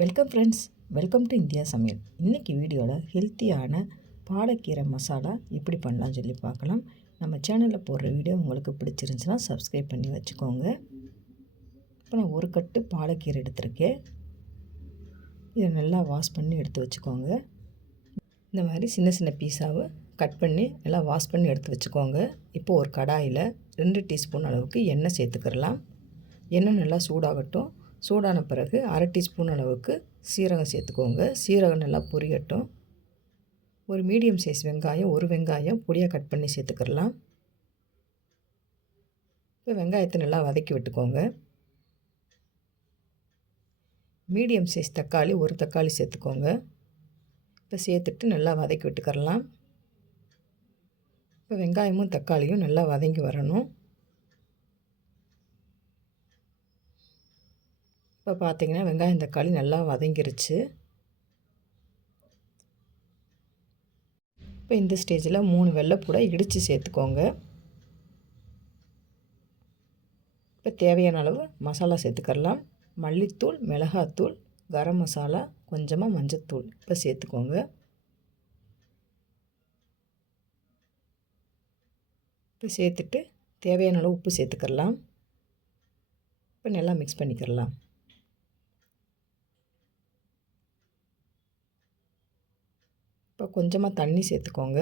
Welcome friends, welcome to India சமையல். இன்றைக்கி வீடியோவில் ஹெல்த்தியான பாலக்கீரை மசாலா எப்படி பண்ணலாம்னு சொல்லி பார்க்கலாம். நம்ம சேனலில் போடுற வீடியோ உங்களுக்கு பிடிச்சிருந்துச்சுன்னா சப்ஸ்கிரைப் பண்ணி வச்சுக்கோங்க. இப்போ நான் ஒரு கட்டு பாலக்கீரை எடுத்திருக்கேன். இதை நல்லா வாஷ் பண்ணி எடுத்து வச்சுக்கோங்க. இந்த மாதிரி சின்ன சின்ன பீஸாவை கட் பண்ணி நல்லா வாஷ் பண்ணி எடுத்து வச்சுக்கோங்க. இப்போது ஒரு கடாயில் 2 டீஸ்பூன் அளவுக்கு எண்ணெய் சேர்த்துக்கிறலாம். எண்ணெய் நல்லா சூடாகட்டும். சூடான பிறகு 1/2 டீஸ்பூன் அளவுக்கு சீரகம் சேர்த்துக்கோங்க. சீரகம் நல்லா பொரியட்டும். ஒரு மீடியம் சைஸ் வெங்காயம், ஒரு வெங்காயம் பொடியாக கட் பண்ணி சேர்த்துக்கிறலாம். இப்போ வெங்காயத்தை நல்லா வதக்கி விட்டுக்கோங்க. மீடியம் சைஸ் தக்காளி, ஒரு தக்காளி சேர்த்துக்கோங்க. இப்போ சேர்த்துட்டு நல்லா வதக்கி விட்டுக்கிறலாம். இப்போ வெங்காயமும் தக்காளியும் நல்லா வதங்கி வரணும். இப்போ பார்த்திங்கன்னா வெங்காயம் தக்காளி நல்லா வதங்கிருச்சு. இப்போ இந்த ஸ்டேஜில் 3 வெள்ளைப்பூடை இடித்து சேர்த்துக்கோங்க. இப்போ தேவையான அளவு மசாலா சேர்த்துக்கலாம். மல்லித்தூள், மிளகாத்தூள், கரம் மசாலா, கொஞ்சமாக மஞ்சத்தூள் இப்போ சேர்த்துக்கோங்க. இப்போ சேர்த்துட்டு தேவையான அளவு உப்பு சேர்த்துக்கலாம். இப்போ நல்லா மிக்ஸ் பண்ணிக்கிறலாம். இப்போ கொஞ்சமாக தண்ணி சேர்த்துக்கோங்க.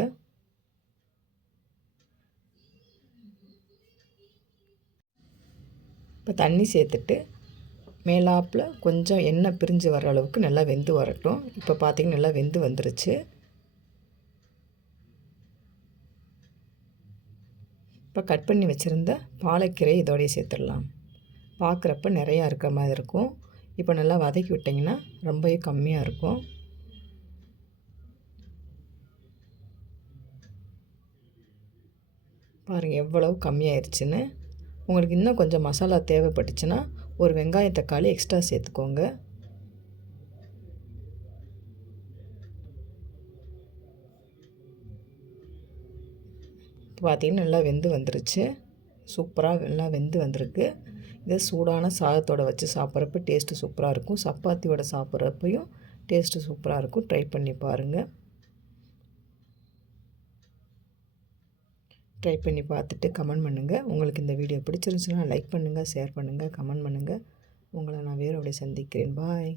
இப்போ தண்ணி சேர்த்துட்டு மேலாப்பில் கொஞ்சம் எண்ணெய் பிரிஞ்சு வர அளவுக்கு நல்லா வெந்து வரட்டும். இப்போ பார்த்திங்கன்னா நல்லா வெந்து வந்துருச்சு. இப்போ கட் பண்ணி வச்சுருந்த பாலக்கீரை இதோடைய சேர்த்துடலாம். பார்க்குறப்ப நிறையா இருக்கிற மாதிரி இருக்கும். இப்போ நல்லா வதக்கி விட்டிங்கன்னா ரொம்பவே கம்மியாக இருக்கும். பாருங்கள் எவ்வளவு கம்மியாயிருச்சுன்னு. உங்களுக்கு இன்னும் கொஞ்சம் மசாலா தேவைப்பட்டுச்சுன்னா ஒரு வெங்காயம் தக்காளி எக்ஸ்ட்ரா சேர்த்துக்கோங்க. பார்த்திங்கன்னா நல்லா வெந்து வந்துருச்சு. சூப்பராக நல்லா வெந்து வந்திருக்கு. இதை சூடான சாதத்தோடு வச்சு சாப்பிட்றப்ப டேஸ்ட்டு சூப்பராக இருக்கும். சப்பாத்தியோட சாப்பிட்றப்பையும் டேஸ்ட்டு சூப்பராக இருக்கும். ட்ரை பண்ணி பாருங்கள். ட்ரை பண்ணி பார்த்துட்டு கமெண்ட் பண்ணுங்கள். உங்களுக்கு இந்த வீடியோ பிடிச்சிருந்துச்சுன்னா லைக் பண்ணுங்கள், ஷேர் பண்ணுங்கள், கமெண்ட் பண்ணுங்கள். உங்களை நான் வேறு சந்திக்கிறேன். பாய்.